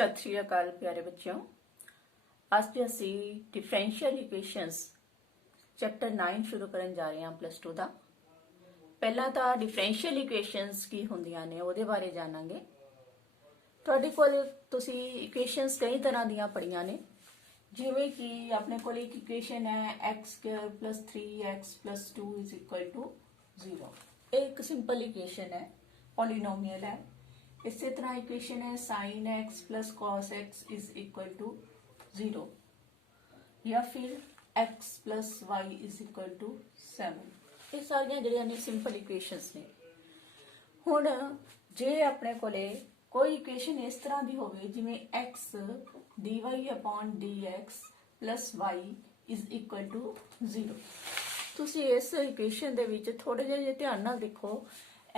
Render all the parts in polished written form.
सत श्री अकाल प्यारे बच्चों। ਅੱਜ ਅਸੀਂ डिफरेंशियल इक्वेशंस चैप्टर 9 शुरू ਕਰਨ ਜਾ ਰਹੇ ਹਾਂ ਪਲੱਸ 2 ਦਾ। ਪਹਿਲਾਂ ਤਾਂ डिफरेंशियल इक्वेशंस ਕੀ ਹੁੰਦੀਆਂ ਨੇ ਉਹਦੇ ਬਾਰੇ ਜਾਣਾਂਗੇ। ਤੁਹਾਡੇ ਕੋਲ ਤੁਸੀਂ ਇਕੁਏਸ਼ਨਸ ਕਈ ਤਰ੍ਹਾਂ ਦੀਆਂ ਪੜੀਆਂ ਨੇ, ਜਿਵੇਂ ਕਿ ਆਪਣੇ ਕੋਲ ਇੱਕ ਇਕੁਏਸ਼ਨ ਹੈ x² + 3x + 2 = 0। ਇਹ ਇੱਕ ਸਿੰਪਲ ਇਕੁਏਸ਼ਨ ਹੈ, ਪੋਲੀਨੋਮੀਅਲ ਹੈ। इसी तरह इक्वेशन है sin x + cos x = 0 या फिर x + y = 7। ये सारियां ਜਿਹੜੀਆਂ ਨੇ ਸਿੰਪਲ ਇਕੁਏਸ਼ਨਸ ਨੇ। ਹੁਣ ਜੇ ਆਪਣੇ ਕੋਲੇ ਕੋਈ ਇਕੁਏਸ਼ਨ ਇਸ ਤਰ੍ਹਾਂ ਦੀ ਹੋਵੇ ਜਿਵੇਂ x dy/dx + y = 0, ਤੁਸੀਂ ਇਸ ਇਕੁਏਸ਼ਨ ਦੇ ਵਿੱਚ ਥੋੜੇ ਜਿਹਾ ਧਿਆਨ ਨਾਲ ਦੇਖੋ।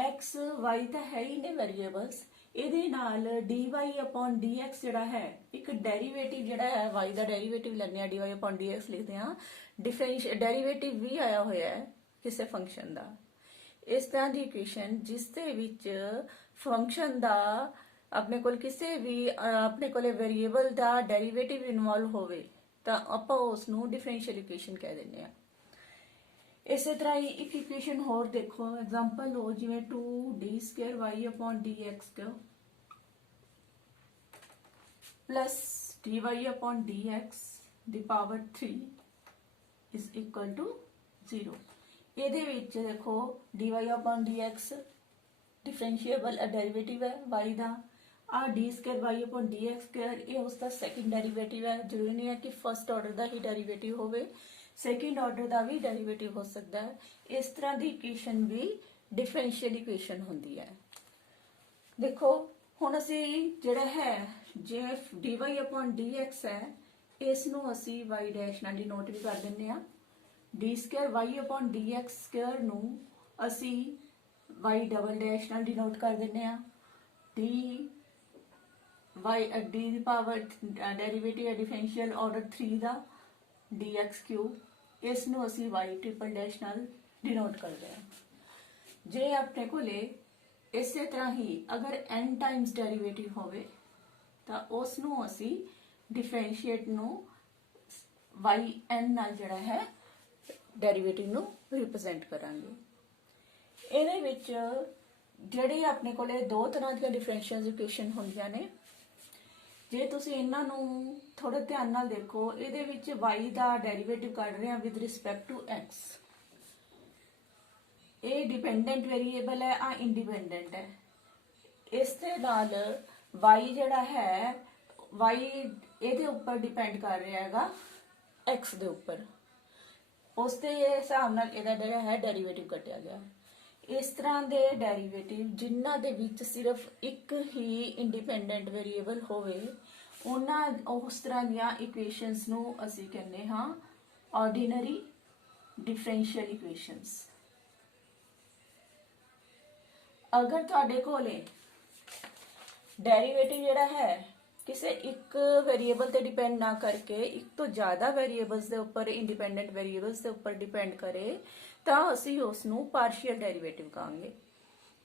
x y ਤਾਂ ਹੈ ਹੀ ਨੇ वेरिएबल्स, ਇਹਦੇ ਨਾਲ dy/dx ਜਿਹੜਾ ਹੈ ਇੱਕ ਡੈਰੀਵੇਟਿਵ ਜਿਹੜਾ ਹੈ y ਦਾ ਡੈਰੀਵੇਟਿਵ ਲੈਂਦੇ ਆ, dy/dx ਲਿਖਦੇ ਆ। ਡਿਫਰੈਂਸ਼ੀਅਲ ਡੈਰੀਵੇਟਿਵ ਵੀ ਆਇਆ ਹੋਇਆ ਹੈ ਕਿਸੇ ਫੰਕਸ਼ਨ ਦਾ। ਇਸ ਤਰ੍ਹਾਂ ਦੀ ਇਕੁਏਸ਼ਨ ਜਿਸ ਦੇ ਵਿੱਚ ਫੰਕਸ਼ਨ ਦਾ ਆਪਣੇ ਕੋਲ ਕਿਸੇ ਵੀ ਆਪਣੇ ਕੋਲੇ ਵੇਰੀਏਬਲ ਦਾ ਡੈਰੀਵੇਟਿਵ ਇਨਵੋਲਵ ਹੋਵੇ ਤਾਂ ਆਪਾਂ ਉਸ ਨੂੰ ਡਿਫਰੈਂਸ਼ੀਅਲ ਇਕੁਏਸ਼ਨ ਕਹਿ ਦਿੰਦੇ ਆ। ਇਸੇ ਤਰ੍ਹਾਂ ਹੀ ਇੱਕ ਇਕੁਏਸ਼ਨ ਹੋਰ ਦੇਖੋ, ਐਗਜ਼ਾਮਪਲ ਲਓ ਜਿਵੇਂ 2d² y/dx + dy/dx ਦੀ ਪਾਵਰ 3 = 0। ਇਹਦੇ ਵਿੱਚ ਦੇਖੋ dy/dx ਡਿਫਰੈਂਸ਼ੀਏਬਲ ਡੈਰੀਵੇਟਿਵ ਹੈ y ਦਾ, ਆ d²y/dx² ਇਹ ਉਸ ਦਾ ਸੈਕੰਡ ਡੈਰੀਵੇਟਿਵ ਹੈ। ਜ਼ਰੂਰੀ ਨਹੀਂ ਹੈ ਕਿ ਫਸਟ ਆਰਡਰ ਦਾ ਹੀ ਡੈਰੀਵੇਟਿਵ ਹੋਵੇ, ਸੈਕੰਡ ਆਰਡਰ ਦਾ ਵੀ ਡੈਰੀਵੇਟਿਵ ਹੋ ਸਕਦਾ ਹੈ। ਇਸ ਤਰ੍ਹਾਂ ਦੀ ਇਕੁਏਸ਼ਨ ਵੀ ਡਿਫਰੈਂਸ਼ੀਅਲ ਇਕੁਏਸ਼ਨ ਹੁੰਦੀ ਹੈ। ਦੇਖੋ ਹੁਣ ਅਸੀਂ ਜਿਹੜਾ ਹੈ ਜੇ dy/dx ਹੈ ਇਸ ਨੂੰ ਅਸੀਂ y' ਨਾਲ ਡਿਨੋਟ ਵੀ ਕਰ ਦਿੰਦੇ ਆ। d²y/dx² ਨੂੰ ਅਸੀਂ y" ਨਾਲ ਡਿਨੋਟ ਕਰ ਦਿੰਦੇ ਆ। d ਦੀ ਪਾਵਰ ਡੈਰੀਵੇਟਿਵ ਹੈ ਡਿਫਰੈਂਸ਼ੀਅਲ ਆਰਡਰ 3 ਦਾ dx³ ਇਸ ਨੂੰ ਅਸੀਂ y" ਨਾਲ ਡਿਨੋਟ ਕਰਦੇ ਹਾਂ। ਜੇ ਆਪਣੇ ਕੋਲੇ ਇਸੇ ਤਰ੍ਹਾਂ ਹੀ ਅਗਰ n ਟਾਈਮਸ ਡੈਰੀਵੇਟਿਵ ਹੋਵੇ ਤਾਂ ਉਸ ਨੂੰ ਅਸੀਂ ਡਿਫਰੈਂਸ਼ੀਏਟ ਨੂੰ yn ਨਾਲ ਜਿਹੜਾ ਹੈ ਡੈਰੀਵੇਟਿਵ ਨੂੰ ਰਿਪਰੈਜ਼ੈਂਟ ਕਰਾਂਗੇ। ਇਹਦੇ ਵਿੱਚ ਜਿਹੜੇ ਆਪਣੇ ਕੋਲੇ ਦੋ ਤਰ੍ਹਾਂ ਦੀਆਂ ਡਿਫਰੈਂਸ਼ੀਅਲ ਇਕੁਏਸ਼ਨ ਹੁੰਦੀਆਂ ਨੇ। ਜੇ ਤੁਸੀਂ ਇਹਨਾਂ ਨੂੰ ਥੋੜਾ ਧਿਆਨ ਨਾਲ ਦੇਖੋ, ਇਹਦੇ ਵਿੱਚ y ਦਾ ਡੈਰੀਵੇਟਿਵ ਕੱਢ ਰਹੇ ਹਾਂ ਵਿਦ ਰਿਸਪੈਕਟ ਟੂ x। ਇਹ ਡਿਪੈਂਡੈਂਟ ਵੇਰੀਏਬਲ ਹੈ, ਆ ਇੰਡੀਪੈਂਡੈਂਟ ਹੈ। ਇਸ ਦੇ ਨਾਲ y ਜਿਹੜਾ ਹੈ y ਇਹਦੇ ਉੱਪਰ ਡਿਪੈਂਡ ਕਰ ਰਿਹਾ ਹੈਗਾ x ਦੇ ਉੱਪਰ। ਉਸ ਦੇ ਹਿਸਾਬ ਨਾਲ ਇਹਦਾ ਜਿਹੜਾ ਹੈ ਡੈਰੀਵੇਟਿਵ ਕੱਢਿਆ ਗਿਆ। ਇਸ ਤਰ੍ਹਾਂ ਦੇ ਡੈਰੀਵੇਟਿਵ ਜਿਨ੍ਹਾਂ ਦੇ ਵਿੱਚ ਸਿਰਫ ਇੱਕ ਹੀ ਇੰਡੀਪੈਂਡੈਂਟ ਵੇਰੀਏਬਲ ਹੋਵੇ ਉਹਨਾਂ ਉਸ ਤਰ੍ਹਾਂ ਦੀਆਂ ਇਕੁਏਸ਼ਨਸ ਨੂੰ ਅਸੀਂ ਕਹਿੰਦੇ ਹਾਂ ਆਰਡੀਨਰੀ ਡਿਫਰੈਂਸ਼ੀਅਲ ਇਕੁਏਸ਼ਨਸ। ਅਗਰ ਤੁਹਾਡੇ ਕੋਲੇ ਡੈਰੀਵੇਟਿਵ ਜਿਹੜਾ ਹੈ ਕਿਸੇ ਇੱਕ ਵੇਰੀਏਬਲ ਤੇ ਡਿਪੈਂਡ ਨਾ ਕਰਕੇ ਇੱਕ ਤੋਂ ਜ਼ਿਆਦਾ ਵੇਰੀਏਬਲਸ ਦੇ ਉੱਪਰ ਇੰਡੀਪੈਂਡੈਂਟ ਵੇਰੀਏਬਲਸ ਦੇ ਉੱਪਰ ਡਿਪੈਂਡ ਕਰੇ ਤਾਂ ਅਸੀਂ ਉਸ ਨੂੰ ਪਾਰਸ਼ੀਅਲ ਡੈਰੀਵੇਟਿਵ ਕਹਾਂਗੇ।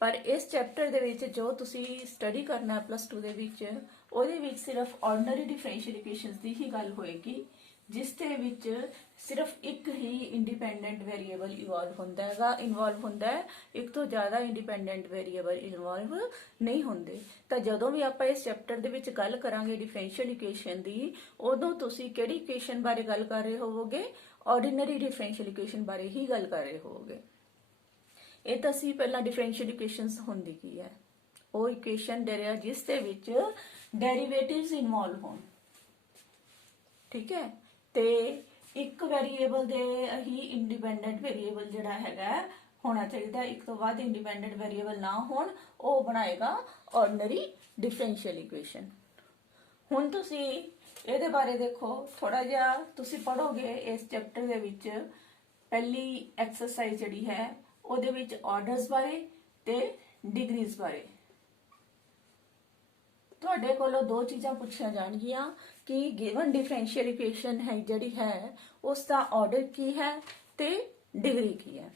ਪਰ ਇਸ ਚੈਪਟਰ ਦੇ ਵਿੱਚ ਜੋ ਤੁਸੀਂ ਸਟੱਡੀ ਕਰਨਾ ਪਲੱਸ 2 ਦੇ ਵਿੱਚ ਉਹਦੇ ਵਿੱਚ ਸਿਰਫ ਆਰਡੀਨਰੀ ਡਿਫਰੈਂਸ਼ੀਅਲ ਇਕੁਏਸ਼ਨਸ ਦੀ ਹੀ ਗੱਲ ਹੋਏਗੀ, ਜਿਸ ਦੇ ਵਿੱਚ ਸਿਰਫ ਇੱਕ ਹੀ ਇੰਡੀਪੈਂਡੈਂਟ ਵੇਰੀਏਬਲ ਇਨਵੋਲਵ ਹੁੰਦਾ ਹੈ। ਇੱਕ ਤੋਂ ਜ਼ਿਆਦਾ ਇੰਡੀਪੈਂਡੈਂਟ ਵੇਰੀਏਬਲ ਇਨਵੋਲਵ ਨਹੀਂ ਹੁੰਦੇ। ਤਾਂ ਜਦੋਂ ਵੀ ਆਪਾਂ ਇਸ ਚੈਪਟਰ ਦੇ ਵਿੱਚ ਗੱਲ ਕਰਾਂਗੇ ਡਿਫਰੈਂਸ਼ੀਅਲ ਇਕੁਏਸ਼ਨ ਦੀ, ਉਦੋਂ ਤੁਸੀਂ ਕਿਹੜੀ ਇਕੁਏਸ਼ਨ ਬਾਰੇ ਗੱਲ ਕਰ ਰਹੇ ਹੋਵੋਗੇ? ਆਰਡੀਨਰੀ ਡਿਫਰੈਂਸ਼ੀਅਲ ਇਕੁਏਸ਼ਨ ਬਾਰੇ ਹੀ ਗੱਲ ਕਰ ਰਹੇ ਹੋਵੋਗੇ। ਇਹ ਤਾਂ ਸੀ ਪਹਿਲਾਂ ਡਿਫਰੈਂਸ਼ੀਅਲ ਇਕੁਏਸ਼ਨਸ ਹੁੰਦੀ ਕੀ ਹੈ? ਉਹ ਇਕੁਏਸ਼ਨ ਜਿਸ ਦੇ ਵਿੱਚ ਡੈਰੀਵੇਟਿਵਸ ਇਨਵੋਲਵ ਹੋਣ, ਠੀਕ ਹੈ, ਤੇ ਇੱਕ ਵੇਰੀਏਬਲ ਦੇ ਹੀ ਇੰਡੀਪੈਂਡੈਂਟ ਵੇਰੀਏਬਲ ਜਿਹੜਾ ਹੈਗਾ ਹੋਣਾ ਚਾਹੀਦਾ। ਇੱਕ ਤੋਂ ਵੱਧ ਇੰਡੀਪੈਂਡੈਂਟ ਵੇਰੀਏਬਲ ਨਾ ਹੋਣ, ਉਹ ਬਣਾਏਗਾ ਆਰਡੀਨਰੀ ਡਿਫਰੈਂਸ਼ੀਅਲ ਇਕੁਏਸ਼ਨ। ਹੁਣ ਤੁਸੀਂ ਇਹਦੇ ਬਾਰੇ ਦੇਖੋ, ਥੋੜਾ ਜਿਹਾ ਤੁਸੀਂ ਪੜੋਗੇ ਇਸ ਚੈਪਟਰ ਦੇ ਵਿੱਚ। ਪਹਿਲੀ ਐਕਸਰਸਾਈਜ਼ ਜਿਹੜੀ ਹੈ ਉਹਦੇ ਵਿੱਚ ਆਰਡਰਸ ਬਾਰੇ ਤੇ ਡਿਗਰੀਜ਼ ਬਾਰੇ ਤੁਹਾਡੇ ਕੋਲੋਂ ਦੋ ਚੀਜ਼ਾਂ ਪੁੱਛੀਆਂ ਜਾਣਗੀਆਂ ਕਿ ਗਿਵਨ ਡਿਫਰੈਂਸ਼ੀਅਲ ਇਕੁਏਸ਼ਨ ਹੈ ਜਿਹੜੀ ਹੈ ਉਸ ਦਾ ਆਰਡਰ ਕੀ ਹੈ ਤੇ ਡਿਗਰੀ ਕੀ ਹੈ।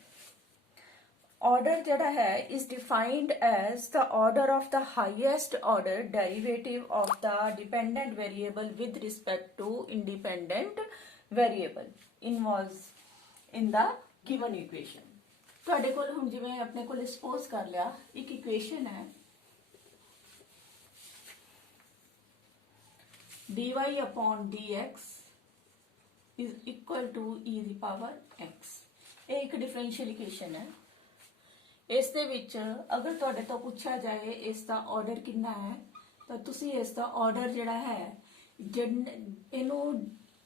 order ਜਿਹੜਾ ਹੈ is defined as the order of the highest order derivative of the dependent variable with respect to independent variable involves in the given equation। ਤੁਹਾਡੇ ਕੋਲ ਹੁਣ ਜਿਵੇਂ ਆਪਣੇ ਕੋਲ ਸਪੋਜ਼ ਕਰ ਲਿਆ ਇੱਕ ਇਕੁਏਸ਼ਨ ਹੈ dy upon dx is equal to e the power x। ਇਹ ਇੱਕ ਡਿਫਰੈਂਸ਼ੀਅਲ ਇਕੁਏਸ਼ਨ ਹੈ। ਇਸ ਦੇ ਵਿੱਚ ਅਗਰ ਤੁਹਾਡੇ ਤੋਂ ਪੁੱਛਿਆ ਜਾਏ ਇਸ ਦਾ ਆਰਡਰ ਕਿੰਨਾ ਹੈ ਤਾਂ ਤੁਸੀਂ ਇਸ ਦਾ ਆਰਡਰ ਜਿਹੜਾ ਹੈ ਇਹਨੂੰ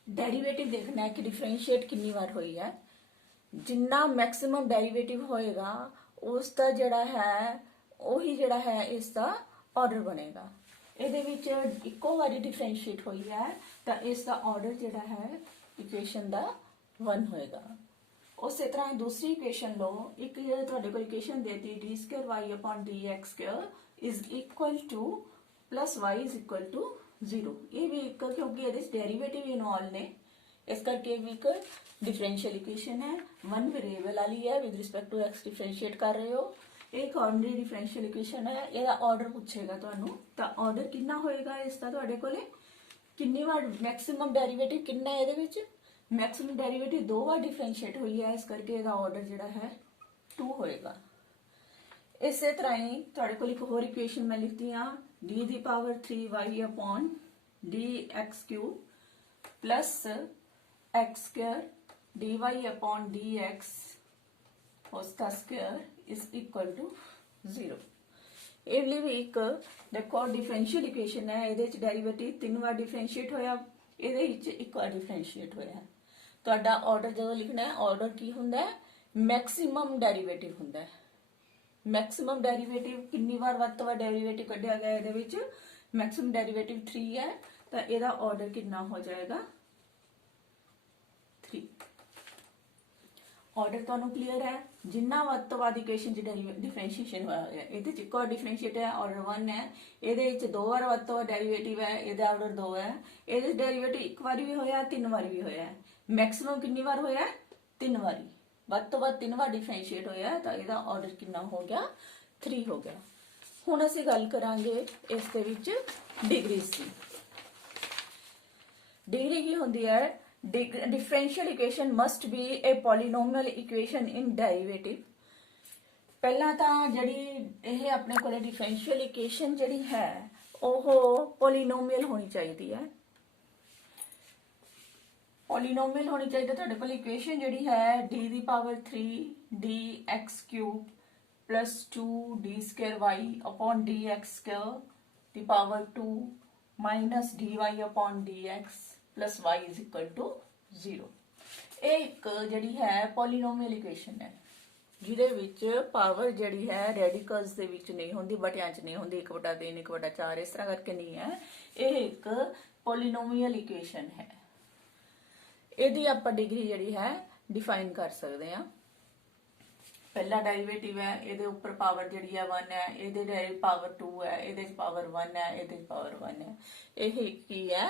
ਡੈਰੀਵੇਟਿਵ ਦੇਖਣਾ ਹੈ ਕਿ ਡਿਫਰੈਂਸ਼ੀਏਟ ਕਿੰਨੀ ਵਾਰ ਹੋਈ ਹੈ। ਜਿੰਨਾ ਮੈਕਸਿਮਮ ਡੈਰੀਵੇਟਿਵ ਹੋਏਗਾ ਉਸ ਦਾ ਜਿਹੜਾ ਹੈ ਉਹੀ ਜਿਹੜਾ ਹੈ ਇਸ ਦਾ ਆਰਡਰ ਬਣੇਗਾ। ਇਹਦੇ ਵਿੱਚ ਇੱਕੋ ਵਾਰੀ ਡਿਫਰੈਂਸ਼ੀਏਟ ਹੋਈ ਹੈ ਤਾਂ ਇਸ ਦਾ ਆਰਡਰ ਜਿਹੜਾ ਹੈ ਇਕੁਏਸ਼ਨ ਦਾ 1 ਹੋਏਗਾ। ਉਸੇ ਤਰ੍ਹਾਂ ਦੂਸਰੀ ਇਕੁਏਸ਼ਨ ਲਓ, ਇੱਕ ਤੁਹਾਡੇ ਕੋਲ ਇਕੁਏਸ਼ਨ ਦੇਤੀ d2y dx2 is equal to plus y is equal to 0। ਇਹ ਵੀ ਇੱਕ ਕਿਉਂਕਿ ਇਹਦੇ ਵਿੱਚ ਡੈਰੀਵੇਟਿਵ ਇਨਵੋਲਵ ਨੇ ਇਸ ਕਰਕੇ ਵੀ ਇੱਕ ਡਿਫਰੈਂਸ਼ੀਅਲ ਇਕੁਏਸ਼ਨ ਹੈ। 1 ਵੇਰੀਏਬਲ ਵਾਲੀ ਹੈ with respect to x differentiate ਕਰ ਰਹੇ ਹੋ। ਇਹ ਇੱਕ ਆਰਡੀਨਰੀ ਡਿਫਰੈਂਸ਼ੀਅਲ ਇਕੁਏਸ਼ਨ ਹੈ। ਇਹਦਾ ਆਰਡਰ ਪੁੱਛੇਗਾ ਤੁਹਾਨੂੰ ਤਾਂ ਆਰਡਰ ਕਿੰਨਾ ਹੋਏਗਾ ਇਸ ਦਾ ਤੁਹਾਡੇ ਕੋਲੇ ਕਿੰਨੀ ਵਾਰ ਮੈਕਸਿਮਮ ਡੈਰੀਵੇਟਿਵ ਕਿੰਨਾ ਹੈ। ਇਹਦੇ ਵਿੱਚ ਮੈਕਸਿਮਮ ਡੈਰੀਵੇਟਿਵ 2 ਵਾਰ ਡਿਫਰੈਂਸ਼ੀਏਟ ਹੋਈ ਹੈ ਇਸ ਕਰਕੇ ਇਹਦਾ ਆਰਡਰ ਜਿਹੜਾ ਹੈ 2 ਹੋਏਗਾ। ਇਸੇ ਤਰ੍ਹਾਂ ਹੀ ਤੁਹਾਡੇ ਕੋਲ ਇੱਕ ਹੋਰ ਇਕੁਏਸ਼ਨ ਮੈਂ ਲਿਖਦੀ ਹਾਂ d ਦੀ power 3y upon dx³ plus x² dy upon dx उसका स्क्वायर is equal to 0। ਇਹ ਲਈ ਵੀ ਇੱਕ ਦੇਖੋ ਡਿਫਰੈਂਸ਼ੀਅਲ ਇਕੁਏਸ਼ਨ ਹੈ। ਇਹਦੇ ਵਿੱਚ ਡੈਰੀਵੇਟਿਵ 3 ਵਾਰ ਡਿਫਰੈਂਸ਼ੀਏਟ ਹੋਇਆ, ਇਹਦੇ ਵਿੱਚ ਇੱਕ ਵਾਰ ਡਿਫਰੈਂਸ਼ੀਏਟ ਹੋਇਆ। ਤੁਹਾਡਾ ਆਰਡਰ ਜਦੋਂ ਲਿਖਣਾ ਹੈ ਆਰਡਰ ਕੀ ਹੁੰਦਾ ਹੈ ਮੈਕਸਿਮਮ ਡੈਰੀਵੇਟਿਵ ਹੁੰਦਾ ਹੈ। ਮੈਕਸਿਮਮ ਡੈਰੀਵੇਟਿਵ ਕਿੰਨੀ ਵਾਰ ਵੱਧ ਤੋਂ ਵੱਧ ਡੈਰੀਵੇਟਿਵ ਕੱਢਿਆ ਗਿਆ ਇਹਦੇ ਵਿੱਚ ਮੈਕਸਿਮਮ ਡੈਰੀਵੇਟਿਵ 3 ਹੈ ਤਾਂ ਇਹਦਾ ਆਰਡਰ ਕਿੰਨਾ ਹੋ ਜਾਏਗਾ 3। ਆਰਡਰ ਤੁਹਾਨੂੰ ਕਲੀਅਰ ਹੈ। ਜਿੰਨਾ ਵੱਧ ਤੋਂ ਵੱਧ ਇਕੁਏਸ਼ਨ ਚ ਡਿਫਰੈਂਸ਼ੀਏਸ਼ਨ ਹੋਇਆ ਹੋਇਆ ਇਹਦੇ ਚ ਇੱਕ ਵਾਰ ਡਿਫਰੈਂਸ਼ੀਏਟ ਹੈ ਆਰਡਰ 1 ਹੈ। ਇਹਦੇ ਵਿੱਚ 2 ਵਾਰ ਵੱਧ ਤੋਂ ਵੱਧ ਡੈਰੀਵੇਟਿਵ ਹੈ ਇਹਦਾ ਆਰਡਰ 2 ਹੈ। ਇਹਦੇ ਚ ਡੈਰੀਵੇਟਿਵ ਇੱਕ ਵਾਰੀ ਵੀ ਹੋਇਆ 3 ਵਾਰੀ ਵੀ ਹੋਇਆ। ਮੈਕਸਿਮਮ ਕਿੰਨੀ ਵਾਰ ਹੋਇਆ 3 ਵਾਰੀ। ਵੱਧ ਤੋਂ ਵੱਧ 3 ਵਾਰ ਡਿਫਰੈਂਸ਼ੀਏਟ ਹੋਇਆ ਤਾਂ ਇਹਦਾ ਆਰਡਰ ਕਿੰਨਾ ਹੋ ਗਿਆ 3 ਹੋ ਗਿਆ। ਹੁਣ ਅਸੀਂ ਗੱਲ ਕਰਾਂਗੇ ਇਸ ਦੇ ਵਿੱਚ ਡਿਗਰੀਜ਼ ਦੀ। ਡਿਗਰੀ ਕੀ ਹੁੰਦੀ ਹੈ differential equation must be a polynomial equation in derivative। ਪਹਿਲਾਂ ਤਾਂ ਜਿਹੜੀ ਇਹ ਆਪਣੇ ਕੋਲੇ differential equation ਜਿਹੜੀ ਹੈ ਉਹ polynomial ਹੋਣੀ ਚਾਹੀਦੀ ਹੈ। polynomial ਹੋਣੀ ਚਾਹੀਦੀ ਹੈ। ਤੁਹਾਡੇ ਕੋਲ equation ਜਿਹੜੀ ਹੈ d the power 3 dx³ plus 2 d² upon dx² the power 2 minus dy upon dx plus y is equal to 0। ਇਹ ਇੱਕ ਜਿਹੜੀ ਹੈ ਪੋਲੀਨੋਮੀਅਲ ਇਕੁਏਸ਼ਨ ਹੈ ਜਿਹਦੇ ਵਿੱਚ ਪਾਵਰ ਜਿਹੜੀ ਹੈ ਰੈਡੀਕਲਸ ਦੇ ਵਿੱਚ ਨਹੀਂ ਹੁੰਦੀ, ਬਟਿਆਂ 'ਚ ਨਹੀਂ ਹੁੰਦੀ, 1/3 1/4 ਇਸ ਤਰ੍ਹਾਂ ਕਰਕੇ ਨਹੀਂ ਹੈ। ਇਹ ਇੱਕ ਪੋਲੀਨੋਮੀਅਲ ਇਕੁਏਸ਼ਨ ਹੈ। ਇਹਦੀ ਆਪਾਂ ਡਿਗਰੀ ਜਿਹੜੀ ਹੈ ਡਿਫਾਈਨ ਕਰ ਸਕਦੇ ਹਾਂ। ਪਹਿਲਾ ਡੈਰੀਵੇਟਿਵ ਹੈ ਇਹਦੇ ਉੱਪਰ ਪਾਵਰ ਜਿਹੜੀ ਹੈ 1 ਹੈ, ਇਹਦੇ ਪਾਵਰ 2 ਹੈ, ਇਹਦੇ 'ਚ ਪਾਵਰ 1 ਹੈ, ਇਹਦੇ 'ਚ ਪਾਵਰ 1 ਹੈ। ਇਹ ਕੀ ਹੈ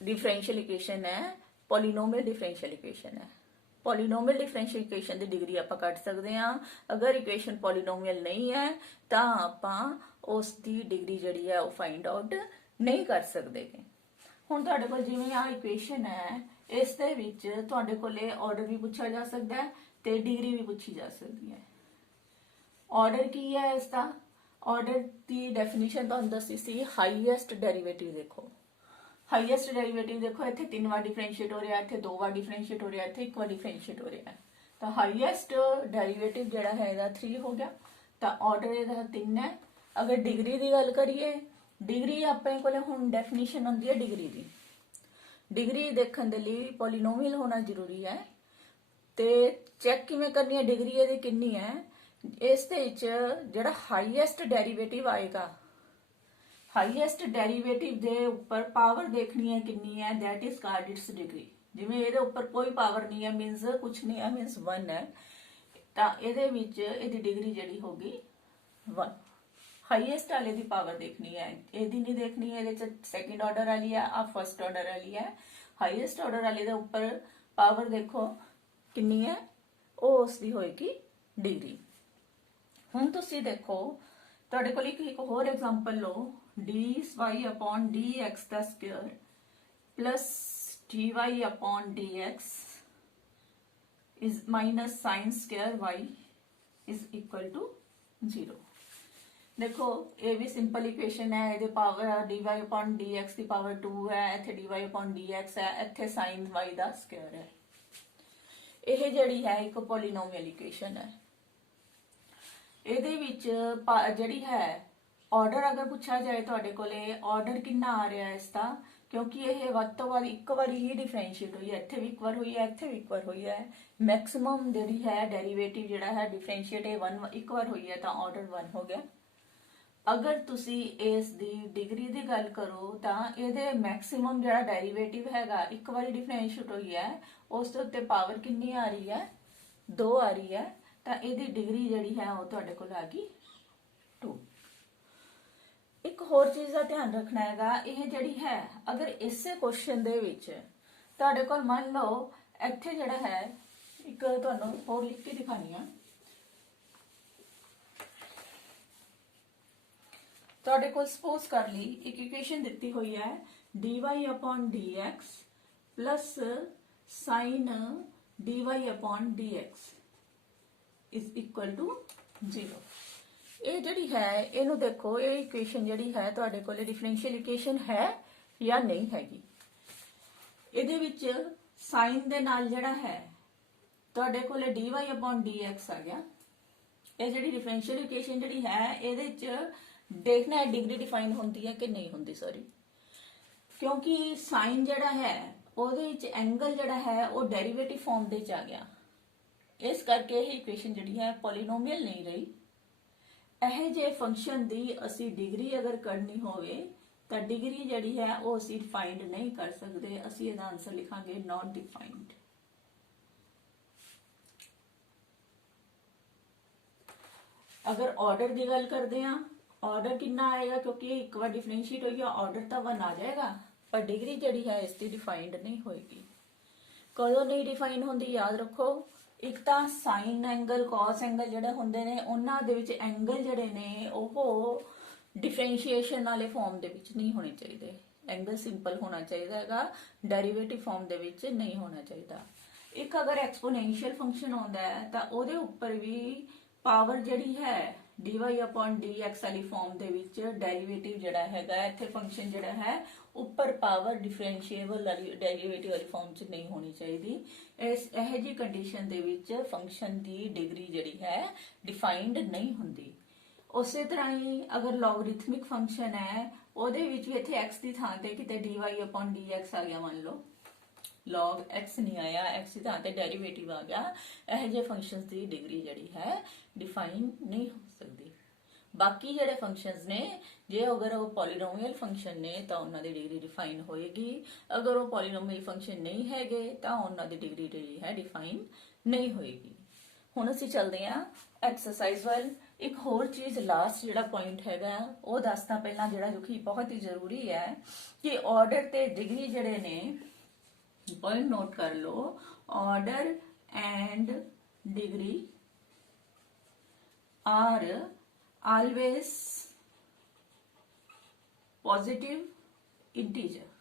डिफरेंशियल इक्वेशन है पॉलीनोमियल डिफरेंशियल इक्वेशन है। पॉलीनोमियल डिफरेंशियल इक्वेशन की डिग्री आप कट सकते हैं। अगर इक्वेशन पॉलीनोमियल नहीं है तो आप उसकी डिग्री जी है वो फाइंड आउट नहीं कर सकते। हुण तुहाडे कोल जिवें आ इक्वेशन है इस दे विच तुहाडे कोले ऑर्डर भी पूछा जा सकता है ते डिग्री भी पूछी जा सकती है। ऑर्डर की है इसका ऑर्डर की डेफिनेशन तुहानूं दसी सी हाईएस्ट डेरिवेटिव। देखो हाईएस्ट डेरिवेटिव देखो इत्थे 3 बार डिफरेंशिएट हो रहा है, इत्थे 2 बार डिफरेंशिएट हो रहा है, इत्थे 1 बार डिफरेंशिएट हो रहा है। तो हाईएस्ट डेरिवेटिव जिहड़ा है इहदा 3 हो गया तो ऑर्डर इहदा 3 है। अगर डिग्री की गल करिए डिग्री अपने कोले हुण डेफिनेशन हुंदी है डिग्री की। डिग्री देखण दे लई पॉलीनोमियल होना जरूरी है। तो चैक किवें करनी है डिग्री इहदी किन्नी है। इस दे विच जिहड़ा हाईएस्ट डेरिवेटिव आएगा हाईएस्ट डेरिवेटिव दे ऊपर पावर देखनी है कितनी है that is called its degree. जिवें ਇਹਦੇ ਉੱਪਰ ਕੋਈ ਪਾਵਰ ਨਹੀਂ ਹੈ मींस कुछ नहीं है मींस 1 है ਤਾਂ ਇਹਦੇ ਵਿੱਚ ਇਹਦੀ ਡਿਗਰੀ ਜਿਹੜੀ ਹੋਗੀ 1। ਹਾਈਐਸਟ ਵਾਲੇ ਦੀ ਪਾਵਰ ਦੇਖਣੀ ਹੈ ਇਹਦੀ ਨਹੀਂ ਦੇਖਣੀ ਹੈ। ਇਹਦੇ ਚ ਸੈਕੰਡ ਆਰਡਰ ਵਾਲੀ ਹੈ ਆ ਫਰਸਟ ਆਰਡਰ ਵਾਲੀ ਹੈ। ਹਾਈਐਸਟ ਆਰਡਰ ਵਾਲੇ ਦੇ ਉੱਪਰ ਪਾਵਰ ਦੇਖੋ ਕਿੰਨੀ ਹੈ ਉਹ ਉਸ ਦੀ ਹੋਏਗੀ ਡਿਗਰੀ। ਹੁਣ ਤੁਸੀਂ ਦੇਖੋ ਤੁਹਾਡੇ ਕੋਲ ਇੱਕ ਹੋਰ ਐਗਜ਼ਾਮਪਲ ਲਓ, dy upon dx the square plus dy upon dx is minus sin square y is equal to 0। देखो ये भी सिंपल इक्वेशन है, ਇਹਦੇ ਪਾਵਰ dy upon dx ਦੀ ਪਾਵਰ 2 ਹੈ, ਇੱਥੇ dy upon dx ਹੈ, ਇੱਥੇ sin y ਦਾ ਸਕੁਅਰ ਹੈ। ਇਹ ਜਿਹੜੀ ਹੈ ਇੱਕ ਪੋਲੀਨੋਮੀਅਲ ਇਕੁਏਸ਼ਨ ਹੈ। ਇਹਦੇ ਵਿੱਚ ਜਿਹੜੀ ਹੈ ਆਰਡਰ ਅਗਰ ਪੁੱਛਿਆ ਜਾਏ ਤੁਹਾਡੇ ਕੋਲੇ ਆਰਡਰ ਕਿੰਨਾ ਆ ਰਿਹਾ ਹੈ ਇਸ ਦਾ, ਕਿਉਂਕਿ ਇਹ ਵੱਧ ਤੋਂ ਵੱਧ ਇੱਕ ਵਾਰੀ ਹੀ ਡਿਫਰੈਂਸ਼ੀਏਟ ਹੋਈ ਹੈ, ਇੱਥੇ ਵੀ ਇੱਕ ਵਾਰ ਹੋਈ ਹੈ, ਇੱਥੇ ਵੀ ਇੱਕ ਵਾਰ ਹੋਈ ਹੈ। ਮੈਕਸਿਮਮ ਜਿਹੜੀ ਹੈ ਡੈਰੀਵੇਟਿਵ ਜਿਹੜਾ ਹੈ ਡਿਫਰੈਂਸ਼ੀਏਟ ਇਹ ਇੱਕ ਵਾਰ ਹੋਈ ਹੈ ਤਾਂ ਆਰਡਰ 1 ਹੋ ਗਿਆ। ਅਗਰ ਤੁਸੀਂ ਇਸ ਦੀ ਡਿਗਰੀ ਦੀ ਗੱਲ ਕਰੋ ਤਾਂ ਇਹਦੇ ਮੈਕਸਿਮਮ ਜਿਹੜਾ ਡੈਰੀਵੇਟਿਵ ਹੈਗਾ ਇੱਕ ਵਾਰੀ ਡਿਫਰੈਂਸ਼ੀਏਟ ਹੋਈ ਹੈ, ਉਸ ਦੇ ਉੱਤੇ ਪਾਵਰ ਕਿੰਨੀ ਆ ਰਹੀ ਹੈ 2 ਆ ਰਹੀ ਹੈ, ਤਾਂ ਇਹਦੀ ਡਿਗਰੀ ਜਿਹੜੀ ਹੈ ਉਹ ਤੁਹਾਡੇ ਕੋਲ ਆ ਗਈ 2। ਇੱਕ ਹੋਰ ਚੀਜ਼ ਦਾ ਧਿਆਨ ਰੱਖਣਾ ਹੈਗਾ, ਇਹ ਜਿਹੜੀ ਹੈ ਅਗਰ ਇਸੇ ਕੁਐਸਚਨ ਦੇ ਵਿੱਚ ਤੁਹਾਡੇ ਕੋਲ ਮੰਨ ਲਓ ਇੱਥੇ ਜਿਹੜਾ ਹੈ ਇੱਕ ਤੁਹਾਨੂੰ ਹੋਰ ਲਿਖ ਕੇ ਦਿਖਾਣੀ ਆ, ਤੁਹਾਡੇ ਕੋਲ ਸਪੋਜ਼ ਕਰ ਲਈ ਇੱਕ ਇਕੁਏਸ਼ਨ ਦਿੱਤੀ ਹੋਈ ਹੈ dy upon dx plus sin dy upon dx is equal to 0। ਇਹ ਜਿਹੜੀ ਹੈ ਇਹਨੂੰ ਦੇਖੋ, ਇਹ ਇਕੁਏਸ਼ਨ ਜਿਹੜੀ ਹੈ ਤੁਹਾਡੇ ਕੋਲ ਡਿਫਰੈਂਸ਼ੀਅਲ ਇਕੁਏਸ਼ਨ ਹੈ ਜਾਂ ਨਹੀਂ ਹੈਗੀ। ਇਹਦੇ ਵਿੱਚ sin ਦੇ ਨਾਲ ਜਿਹੜਾ ਹੈ ਤੁਹਾਡੇ ਕੋਲ dy upon dx ਆ ਗਿਆ। ਇਹ ਜਿਹੜੀ ਡਿਫਰੈਂਸ਼ੀਅਲ ਇਕੁਏਸ਼ਨ ਜਿਹੜੀ ਹੈ ਇਹਦੇ ਚ देखना है डिग्री डिफाइन होती है कि नहीं होती, सॉरी, क्योंकि साइन जड़ा है ਉਹਦੇ ਵਿੱਚ एंगल जड़ा है वो डेरिवेटिव फॉर्म ਦੇ ਚ ਆ ਗਿਆ, ਇਸ ਕਰਕੇ ਇਹ ਇਕੁਏਸ਼ਨ ਜਿਹੜੀ ਹੈ ਪੋਲੀਨੋਮੀਅਲ ਨਹੀਂ ਰਹੀ। ਇਹ ਜੇ ਫੰਕਸ਼ਨ ਦੀ ਅਸੀਂ ਡਿਗਰੀ ਅਗਰ ਕੱਢਣੀ ਹੋਵੇ ਤਾਂ ਡਿਗਰੀ ਜਿਹੜੀ ਹੈ ਉਹ ਅਸੀਂ ਡਿਫਾਈਨਡ ਨਹੀਂ ਕਰ ਸਕਦੇ, ਅਸੀਂ ਇਹਦਾ ਆਨਸਰ ਲਿਖਾਂਗੇ ਨਾਟ ਡਿਫਾਈਨਡ। ਅਗਰ ਆਰਡਰ ਦੀ ਗੱਲ ਕਰਦੇ ਹਾਂ ਆਰਡਰ ਕਿੰਨਾ ਆਏਗਾ, क्योंकि एक बार डिफरेंशिएट होगी ऑर्डर तो 1 आ जाएगा, पर डिग्री जड़ी है इसकी डिफाइंड नहीं होगी। कदों नहीं डिफाइन होंगी याद रखो, एक तो साइन एंगल कॉस एंगल जड़े होंदे ने उन्हां दे विच एंगल जड़े ने ओह डिफरेंशिएशन वाले फॉर्म दे विच नहीं होने चाहिए, एंगल सिंपल होना चाहिए हैगा, डेरिवेटिव फॉर्म दे विच नहीं होना चाहिए। एक अगर एक्सपोनेंशियल फंक्शन होंदा है तो ओहदे उपर भी पावर जड़ी है dy upon dx वाली फॉर्म ਦੇ ਵਿੱਚ ਡੈਰੀਵੇਟਿਵ ਜਿਹੜਾ ਹੈਗਾ ਇੱਥੇ ਫੰਕਸ਼ਨ ਜਿਹੜਾ ਹੈ ਉੱਪਰ ਪਾਵਰ ਡਿਫਰੈਂਸ਼ੀਏਬਲ ਵਾਲੀ ਡੈਰੀਵੇਟਿਵ ਵਾਲੀ ਫਾਰਮ 'ਚ ਨਹੀਂ ਹੋਣੀ ਚਾਹੀਦੀ। ਇਹ ਜੀ ਕੰਡੀਸ਼ਨ ਦੇ ਵਿੱਚ ਫੰਕਸ਼ਨ ਦੀ ਡਿਗਰੀ ਜਿਹੜੀ ਹੈ ਡਿਫਾਈਨਡ ਨਹੀਂ ਹੁੰਦੀ। ਉਸੇ ਤਰ੍ਹਾਂ ਹੀ ਅਗਰ ਲੋਗਰਿਥਮਿਕ ਫੰਕਸ਼ਨ ਹੈ ਉਹਦੇ ਵਿੱਚ ਵੀ ਇੱਥੇ x ਦੀ ਥਾਂ ਤੇ ਕਿਤੇ dy upon dx ਆ ਗਿਆ, ਮੰਨ ਲਓ log x नहीं आया, x की थां ते डेरिवेटिव आ गया, यह जे फंक्शंस की डिग्री जड़ी है डिफाइन नहीं हो सकती। बाकी जेडे फंक्शंस ने जे अगर वो पॉलीनोमियल फंक्शन ने तो उन्होंने डिग्री डिफाइन होएगी, अगर वो पॉलीनोमियल फंक्शन नहीं हैगे तो उन्होंने डिग्री जी है डिफाइन नहीं होएगी। हुण असीं चलदे हां एक्सरसाइज वाल। एक होर चीज़ लास्ट जिहड़ा पॉइंट हैगा वो दसदा पहलां जिहड़ा जो कि बहुत ही जरूरी है कि ऑर्डर ते डिग्री जिहड़े ने पॉइंट नोट कर लो, order and degree are always positive integer.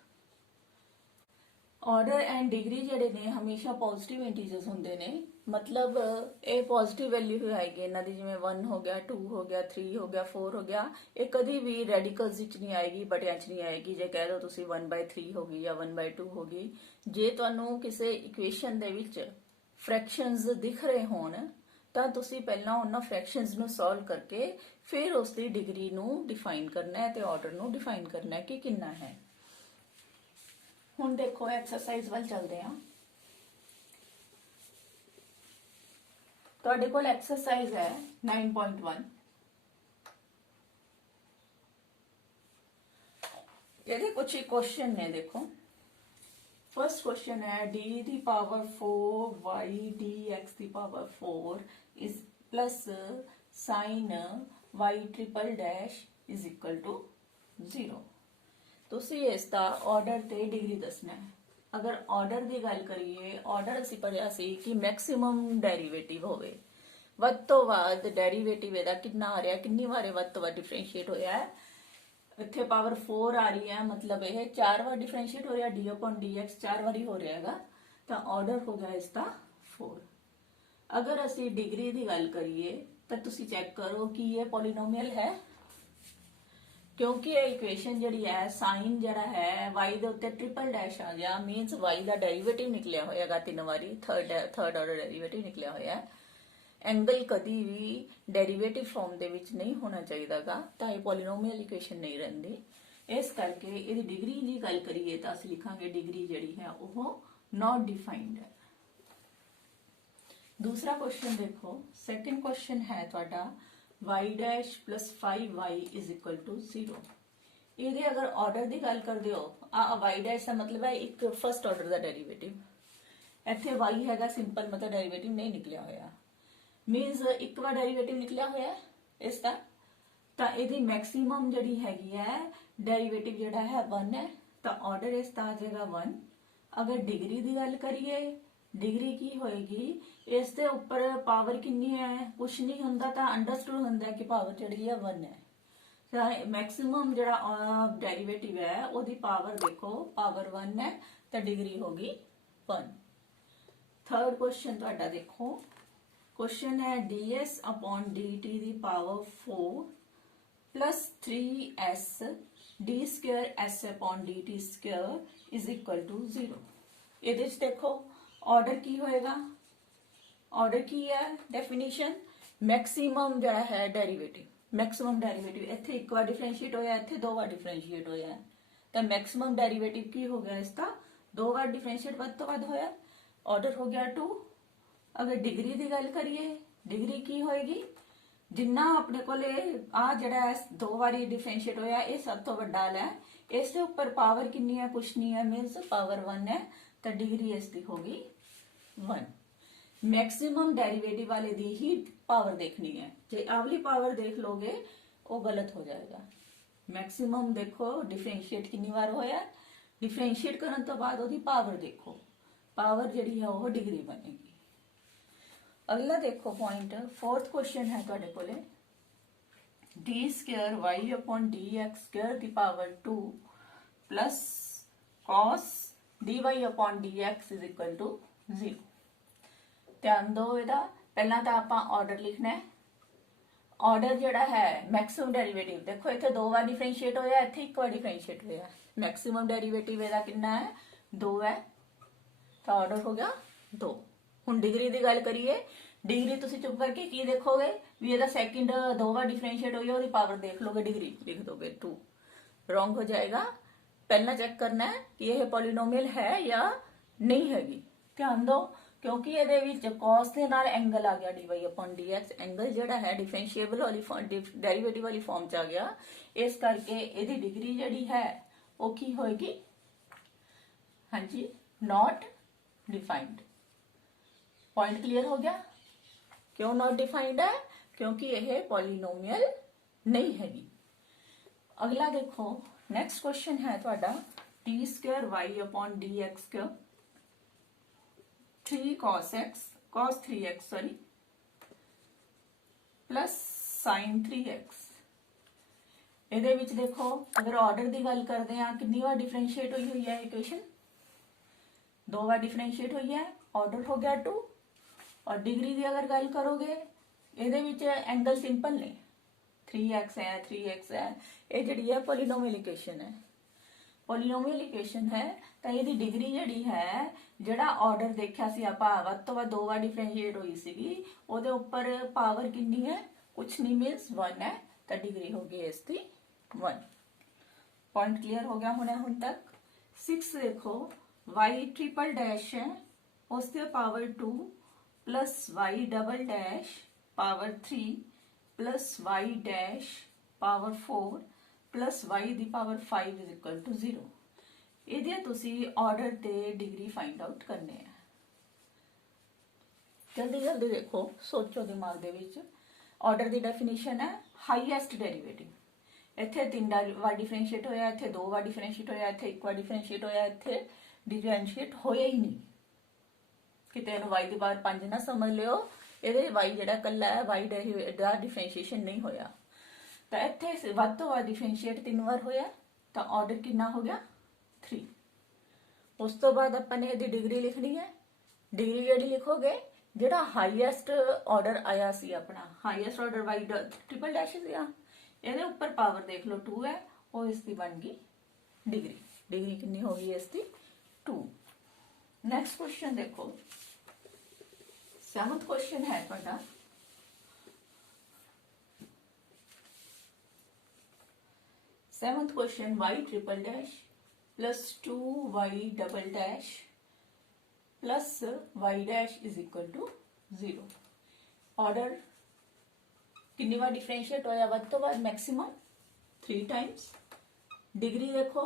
Order and degree जेडे ने हमेशा पॉजिटिव इंटीजर्स होंदे ने, मतलब ये पॉजिटिव वैल्यू आएगी इन्हां दी, जिवें 1 हो गया 2 हो गया 3 हो गया 4 हो गया, ये कभी भी रेडिकल्स विच नहीं आएगी, बटियां च नहीं आएगी। जे कह दो तुसी 1/3 होगी या 1/2 होगी, जे तुहानूं किसी इक्वेशन दे विच फ्रैक्शंस दिख रहे होण ਤਾਂ ਤੁਸੀਂ ਪਹਿਲਾਂ ਉਹਨਾਂ ਫ੍ਰੈਕਸ਼ਨਸ ਨੂੰ ਸੋਲਵ ਕਰਕੇ ਫਿਰ ਉਸ ਦੀ ਡਿਗਰੀ ਨੂੰ ਡਿਫਾਈਨ ਕਰਨਾ ਹੈ ਤੇ ਆਰਡਰ ਨੂੰ ਡਿਫਾਈਨ ਕਰਨਾ ਹੈ ਕਿ ਕਿੰਨਾ ਹੈ। ਹੁਣ ਦੇਖੋ ਐਕਸਰਸਾਈਜ਼ ਵੱਲ ਚੱਲਦੇ ਹਾਂ। ਤੁਹਾਡੇ ਕੋਲ ਐਕਸਰਸਾਈਜ਼ ਹੈ 9.1। ਇਹਦੇ ਕੁਝ ਕੁਐਸਚਨ ਨੇ, ਦੇਖੋ। फर्स्ट क्वेश्चन है d की पावर 4 y dx की power 4 is plus sin y triple dash is equal to 0। तुसी इसका ऑर्डर ते डिग्री दसना है। अगर ऑर्डर की गल करिए, ऑर्डर असी पढ़िया सी कि मैक्सिमम डेरिवेटिव होवे, ਵੱਧ ਤੋਂ ਵੱਧ ਡੈਰੀਵੇਟਿਵ ਇਹਦਾ ਕਿੰਨਾ ਆ ਰਿਹਾ, ਕਿੰਨੀ ਵਾਰ ਵੱਧ ਤੋਂ ਵੱਧ ਡਿਫਰੈਂਸ਼ੀਏਟ ਹੋਇਆ ਹੈ। ਇੱਥੇ ਪਾਵਰ 4 ਆ ਰਹੀ ਹੈ, ਮਤਲਬ ਇਹ 4 ਵਾਰ ਡਿਫਰੈਂਸ਼ੀਏਟ ਹੋ ਰਿਹਾ, d/dx 4 ਵਾਰੀ ਹੋ ਰਿਹਾ ਹੈਗਾ, ਤਾਂ ਆਰਡਰ ਹੋ ਗਿਆ ਇਸ ਦਾ 4। ਅਗਰ ਅਸੀਂ ਡਿਗਰੀ ਦੀ ਗੱਲ ਕਰੀਏ ਤਾਂ ਤੁਸੀਂ ਚੈੱਕ ਕਰੋ ਕਿ ਇਹ ਪੋਲੀਨੋਮੀਅਲ ਹੈ, ਕਿਉਂਕਿ ਇਹ ਇਕੁਏਸ਼ਨ ਜਿਹੜੀ ਹੈ ਸਾਈਨ ਜਿਹੜਾ ਹੈ y ਦੇ ਉੱਤੇ ਟ੍ਰਿਪਲ ਡੈਸ਼ ਆ ਗਿਆ, ਮੀਨਸ y ਦਾ ਡੈਰੀਵੇਟਿਵ ਨਿਕਲਿਆ ਹੋਇਆਗਾ 3 ਵਾਰੀ, ਥਰਡ ਆਰਡਰ ਡੈਰੀਵੇਟਿਵ ਨਿਕਲਿਆ ਹੋਇਆ ਹੈ। ਐਂਗਲ ਕਦੀ ਵੀ ਡੈਰੀਵੇਟਿਵ ਫਾਰਮ ਦੇ ਵਿੱਚ ਨਹੀਂ ਹੋਣਾ ਚਾਹੀਦਾਗਾ, ਤਾਂ ਇਹ ਪੋਲੀਨੋਮੀਅਲ ਇਕੁਏਸ਼ਨ ਨਹੀਂ ਰਹਿੰਦੀ। ਇਸ ਕਰਕੇ ਇਹਦੀ ਡਿਗਰੀ ਦੀ ਗੱਲ ਕਰੀਏ ਤਾਂ ਅਸੀਂ ਲਿਖਾਂਗੇ ਡਿਗਰੀ ਜਿਹੜੀ ਹੈ ਉਹ ਨਾਟ ਡਿਫਾਈਨਡ ਹੈ। ਦੂਸਰਾ ਕੁਐਸਚਨ ਦੇਖੋ, ਸੈਕੰਡ ਕੁਐਸਚਨ ਹੈ ਤੁਹਾਡਾ y dash plus 5y is equal to 0। ਇਹਦੇ ਅਗਰ ਆਰਡਰ ਦੀ ਗੱਲ ਕਰਦੇ ਹੋ, y dash ਦਾ ਮਤਲਬ ਹੈ ਇੱਕ ਫਰਸਟ ਆਰਡਰ ਦਾ ਡੈਰੀਵੇਟਿਵ, ਇੱਥੇ y ਹੈਗਾ ਸਿੰਪਲ, ਮਤਲਬ ਡੈਰੀਵੇਟਿਵ ਨਹੀਂ ਨਿਕਲਿਆ ਹੋਇਆ, ਮੀਨਸ ਇੱਕ ਵਾਰ ਡੈਰੀਵੇਟਿਵ ਨਿਕਲਿਆ ਹੋਇਆ ਇਸ ਦਾ, ਤਾਂ ਇਹਦੀ ਮੈਕਸਿਮਮ ਜਿਹੜੀ ਹੈਗੀ ਹੈ ਡੈਰੀਵੇਟਿਵ ਜਿਹੜਾ ਹੈ 1 ਹੈ, ਤਾਂ ਆਰਡਰ ਇਸ ਦਾ ਆ ਜਾਏਗਾ 1। ਅਗਰ ਡਿਗਰੀ ਦੀ ਗੱਲ ਕਰੀਏ, ਡਿਗਰੀ ਕੀ ਹੋਏਗੀ, ਇਸ ਦੇ ਉੱਪਰ ਪਾਵਰ ਕਿੰਨੀ ਹੈ, ਕੁਛ ਨਹੀਂ ਹੁੰਦਾ, ਤਾਂ ਅੰਡਰਸਟੂਡ ਹੁੰਦਾ ਕਿ ਪਾਵਰ ਜਿਹੜੀ ਹੈ 1 ਹੈ। ਤਾਂ ਮੈਕਸਿਮਮ ਜਿਹੜਾ ਡੈਰੀਵੇਟਿਵ ਹੈ ਉਹਦੀ ਪਾਵਰ ਦੇਖੋ, ਪਾਵਰ 1 ਹੈ, ਤਾਂ ਡਿਗਰੀ ਹੋ ਗਈ 1। ਥਰਡ ਕੁਐਸਚਨ ਤੁਹਾਡਾ ਦੇਖੋ, क्वेश्चन है ds/dt the power 4 plus 3s d square s/dt square is equal to 0। ਇਹਦੇ ਵਿੱਚ ਦੇਖੋ ਆਰਡਰ ਕੀ ਹੋਏਗਾ, ਆਰਡਰ ਕੀ ਹੈ, ਡੈਫੀਨੇਸ਼ਨ ਮੈਕਸਿਮਮ ਜਿਹੜਾ ਹੈ ਡੈਰੀਵੇਟਿਵ, ਮੈਕਸਿਮਮ ਡੈਰੀਵੇਟਿਵ ਇੱਥੇ ਇੱਕ ਵਾਰ ਡਿਫਰੈਂਸ਼ੀਏਟ ਹੋਇਆ, ਇੱਥੇ 2 ਵਾਰ ਡਿਫਰੈਂਸ਼ੀਏਟ ਹੋਇਆ, ਤਾਂ ਮੈਕਸਿਮਮ ਡੈਰੀਵੇਟਿਵ ਕੀ ਹੋ ਗਿਆ ਇਸਦਾ, 2 ਵਾਰ ਡਿਫਰੈਂਸ਼ੀਏਟ ਵੱਧ ਤੋਂ ਵੱਧ ਹੋਇਆ, ਆਰਡਰ ਹੋ ਗਿਆ 2। अगर डिग्री की गल करिए, डिग्री की होएगी, जिन्ना अपने कोले आ जड़ा 2 बारी डिफरेंशिएट होया ये सब तो वड्डा है, इसके ऊपर पावर कितनी है, कुछ नहीं है, मीनस पावर 1 है, तो डिग्री इसकी होगी 1। मैक्सिमम डेरिवेटिव वाले दी ही पावर देखनी है, जे आवली पावर देख लोगे वो गलत हो जाएगा। मैक्सिमम देखो डिफरेंशिएट कितनी बार होया, डिफरेंशिएट करने तो बाद ओदी पावर देखो, पावर जिहड़ी है वो डिग्री बनेगी। अगला देखो पॉइंट, फोर्थ क्वेश्चन है तुहाडे कोले d square y/dx square the power 2 plus cos dy/dx is equal to 0। ध्यान दो ਇਹਦਾ, ਪਹਿਲਾਂ ਤਾਂ ਆਪਾਂ ਆਰਡਰ ਲਿਖਣਾ ਹੈ। ਆਰਡਰ ਜਿਹੜਾ ਹੈ ਮੈਕਸਿਮਮ ਡੈਰੀਵੇਟਿਵ ਦੇਖੋ, ਇੱਥੇ 2 ਵਾਰ ਡਿਫਰੈਂਸ਼ੀਏਟ ਹੋਇਆ, ਇੱਥੇ 1 ਵਾਰ ਡਿਫਰੈਂਸ਼ੀਏਟ ਹੋਇਆ, ਮੈਕਸਿਮਮ ਡੈਰੀਵੇਟਿਵ ਇਹਦਾ ਕਿੰਨਾ ਹੈ, 2 ਹੈ, ਤਾਂ ਆਰਡਰ ਹੋ ਗਿਆ 2। ਹੁਣ ਡਿਗਰੀ ਦੀ ਗੱਲ ਕਰੀਏ, डिग्री तुसी चुप करके की देखोगे भी ਇਹਦਾ सेकंड 2 बार डिफरेंशिएट हुई है, ਉਹਦੀ पावर देख लोगे, डिग्री लिख दोगे 2, रॉन्ग हो जाएगा। पहला चेक करना है कि यह पॉलीनोमियल है या नहीं हैगी। ध्यान दो, क्योंकि ਇਹਦੇ ਵਿੱਚ cos ਦੇ ਨਾਲ एंगल आ गया dy/dx, एंगल ਜਿਹੜਾ ਹੈ डिफरेंशिएबल वाली डेरिवेटिव वाली फॉर्म ਚ आ गया, ਇਸ ਕਰਕੇ ਇਹਦੀ डिग्री ਜਿਹੜੀ है ਉਹ ਕੀ ਹੋਏਗੀ, हाँ जी, नॉट डिफाइंड। पॉइंट क्लियर हो गया, क्यों नॉट डिफाइंड है, क्योंकि यह पॉलीनोमियल नहीं हैगी। अगला देखो, नेक्स्ट क्वेश्चन है ਤੁਹਾਡਾ d square y/dx का 3 cos x cos 3x sorry plus sin 3x। ਇਹਦੇ ਵਿੱਚ ਦੇਖੋ, अगर ऑर्डर ਦੀ ਗੱਲ ਕਰਦੇ ਆ, कितनी बार डिफरेंशिएट हुई है इक्वेशन, 2 बार डिफरेंशिएट हुई है, ऑर्डर हो गया 2। और डिग्री की अगर गल करोगे, ये एंगल सिंपल ने 3x है 3x है, ये जी है पॉलीनोमियल इक्वेशन है, पॉलीनोमियल इक्वेशन है, तो ये डिग्री जी है, जड़ा ऑर्डर देखा सी आपां वध तो वध 2 बार डिफरेंशिएट हुई सी, उहदे उपर पावर कितनी है, कुछ नहीं, मीनस 1 है, तो डिग्री होगी इसकी 1। पॉइंट क्लियर हो गया होना हुण तक। 6 देखो, y ट्रिपल डैश है, उसके power 2 plus y double dash power 3 plus y dash power 4 plus y the power 5 is equal to 0। ਇਹਦੇ ਤੁਸੀਂ ਆਰਡਰ ਤੇ ਡਿਗਰੀ ਫਾਈਂਡ ਆਊਟ ਕਰਨੇ ਆ। ਜਲਦੀ ਜਲਦੀ ਦੇਖੋ, ਸੋਚੋ ਦਿਮਾਗ ਦੇ ਵਿੱਚ। ਆਰਡਰ ਦੀ ਡੈਫੀਨੇਸ਼ਨ ਹੈ ਹਾਈਐਸਟ ਡੈਰੀਵੇਟਿਵ, ਇੱਥੇ 3 ਵਾਰ ਡਿਫਰੈਂਸ਼ੀਏਟ ਹੋਇਆ, ਇੱਥੇ 2 ਵਾਰ ਡਿਫਰੈਂਸ਼ੀਏਟ ਹੋਇਆ, ਇੱਥੇ 1 ਵਾਰ ਡਿਫਰੈਂਸ਼ੀਏਟ ਹੋਇਆ, ਇੱਥੇ ਡਿਫਰੈਂਸ਼ੀਏਟ ਹੋਇਆ ਹੀ ਨਹੀਂ। किते y की पावर 5 ना समझ लियो, ਇਹਦੇ y ਜਿਹੜਾ ਕੱਲਾ ਹੈ y ਦਾ ਡਿਫਰੈਂਸ਼ੀਏਸ਼ਨ ਨਹੀਂ ਹੋਇਆ। ਤਾਂ ਇੱਥੇ ਵੱਧ ਤੋਂ ਵੱਧ ਡਿਫਰੈਂਸ਼ੀਏਟ 3 ਵਾਰ ਹੋਇਆ, ਤਾਂ ਆਰਡਰ ਕਿੰਨਾ ਹੋ ਗਿਆ 3। ਉਸ ਤੋਂ ਬਾਅਦ ਆਪਾਂ ਨੇ ਇਹਦੀ ਡਿਗਰੀ ਲਿਖਣੀ ਹੈ। ਡਿਗਰੀ ਜਿਹੜੀ ਲਿਖੋਗੇ, ਜਿਹੜਾ ਹਾਈਐਸਟ ਆਰਡਰ ਆਇਆ ਸੀ ਆਪਣਾ, highest order y triple dash ਸੀਗਾ, ਇਹਦੇ ਉੱਪਰ ਪਾਵਰ ਦੇਖ ਲਓ 2 ਹੈ, ਉਹ ਇਸ ਦੀ ਬਣ ਗਈ ਡਿਗਰੀ। ਡਿਗਰੀ ਕਿੰਨੀ ਹੋ ਗਈ ਇਸ ਦੀ 2। ਨੈਕਸਟ ਕੁਐਸਚਨ ਦੇਖੋ, 7th ਕੁਐਸਚਨ ਹੈ ਤੁਹਾਡਾ। Seventh question, y triple dash plus 2y double dash plus y dash is equal to 0. Order कितनी बार डिफरेंशिएट होया, ਵੱਧ ਤੋਂ ਵੱਧ मैक्सिमम 3 टाइम्स। डिग्री देखो,